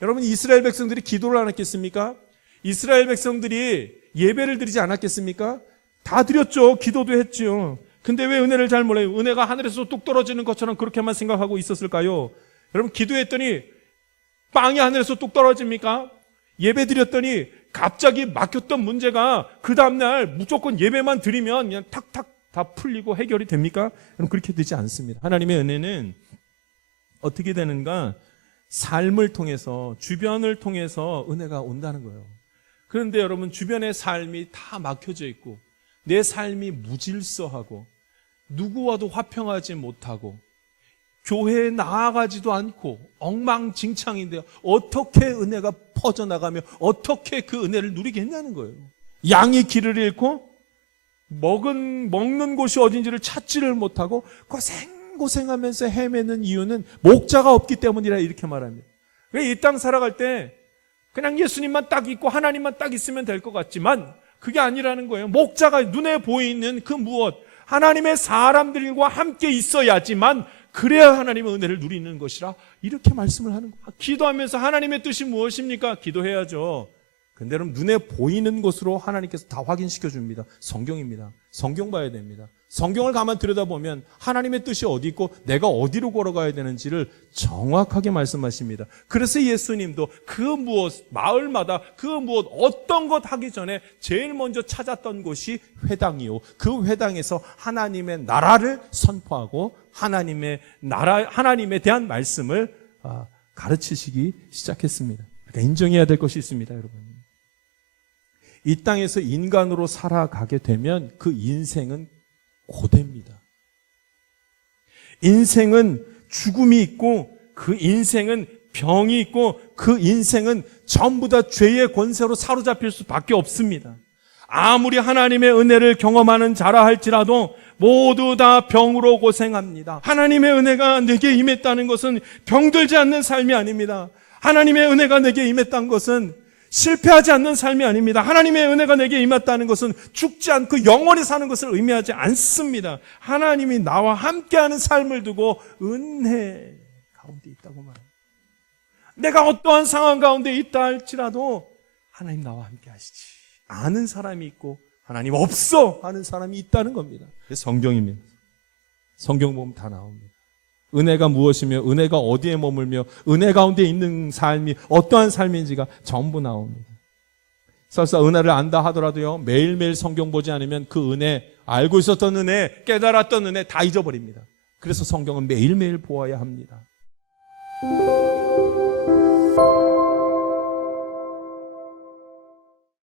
여러분, 이스라엘 백성들이 기도를 안 했겠습니까? 이스라엘 백성들이 예배를 드리지 않았겠습니까? 다 드렸죠. 기도도 했죠. 근데 왜 은혜를 잘 몰라요? 은혜가 하늘에서 뚝 떨어지는 것처럼 그렇게만 생각하고 있었을까요? 여러분, 기도했더니 빵이 하늘에서 뚝 떨어집니까? 예배 드렸더니 갑자기 막혔던 문제가 그 다음날 무조건 예배만 드리면 그냥 탁탁 다 풀리고 해결이 됩니까? 여러분, 그렇게 되지 않습니다. 하나님의 은혜는 어떻게 되는가? 삶을 통해서, 주변을 통해서 은혜가 온다는 거예요. 그런데 여러분, 주변의 삶이 다 막혀져 있고 내 삶이 무질서하고 누구와도 화평하지 못하고 교회에 나아가지도 않고 엉망진창인데요, 어떻게 은혜가 퍼져나가며 어떻게 그 은혜를 누리겠냐는 거예요. 양이 길을 잃고 먹는 곳이 어딘지를 찾지를 못하고 고생하면서 헤매는 이유는 목자가 없기 때문이라 이렇게 말합니다. 왜 이 땅 살아갈 때 그냥 예수님만 딱 있고 하나님만 딱 있으면 될 것 같지만 그게 아니라는 거예요. 목자가 눈에 보이는 그 무엇, 하나님의 사람들과 함께 있어야지만 그래야 하나님의 은혜를 누리는 것이라 이렇게 말씀을 하는 거예요. 기도하면서 하나님의 뜻이 무엇입니까? 기도해야죠. 근데 여러분, 눈에 보이는 것으로 하나님께서 다 확인시켜 줍니다. 성경입니다. 성경 봐야 됩니다. 성경을 가만 들여다보면 하나님의 뜻이 어디 있고 내가 어디로 걸어가야 되는지를 정확하게 말씀하십니다. 그래서 예수님도 그 무엇, 마을마다 그 무엇, 어떤 것 하기 전에 제일 먼저 찾았던 곳이 회당이요, 그 회당에서 하나님의 나라를 선포하고 하나님의 나라, 하나님에 대한 말씀을 가르치시기 시작했습니다. 그러니까 인정해야 될 것이 있습니다, 여러분. 이 땅에서 인간으로 살아가게 되면 그 인생은 고됩니다. 인생은 죽음이 있고 그 인생은 병이 있고 그 인생은 전부 다 죄의 권세로 사로잡힐 수밖에 없습니다. 아무리 하나님의 은혜를 경험하는 자라 할지라도 모두 다 병으로 고생합니다. 하나님의 은혜가 내게 임했다는 것은 병들지 않는 삶이 아닙니다. 하나님의 은혜가 내게 임했다는 것은 실패하지 않는 삶이 아닙니다. 하나님의 은혜가 내게 임했다는 것은 죽지 않고 영원히 사는 것을 의미하지 않습니다. 하나님이 나와 함께하는 삶을 두고 은혜 가운데 있다고 말합니다. 내가 어떠한 상황 가운데 있다 할지라도 하나님 나와 함께 하시지. 아는 사람이 있고 하나님 없어 하는 사람이 있다는 겁니다. 성경입니다. 성경 보면 다 나옵니다. 은혜가 무엇이며 은혜가 어디에 머물며 은혜 가운데 있는 삶이 어떠한 삶인지가 전부 나옵니다. 설사 은혜를 안다 하더라도요, 매일매일 성경 보지 않으면 그 은혜, 알고 있었던 은혜, 깨달았던 은혜 다 잊어버립니다. 그래서 성경은 매일매일 보아야 합니다.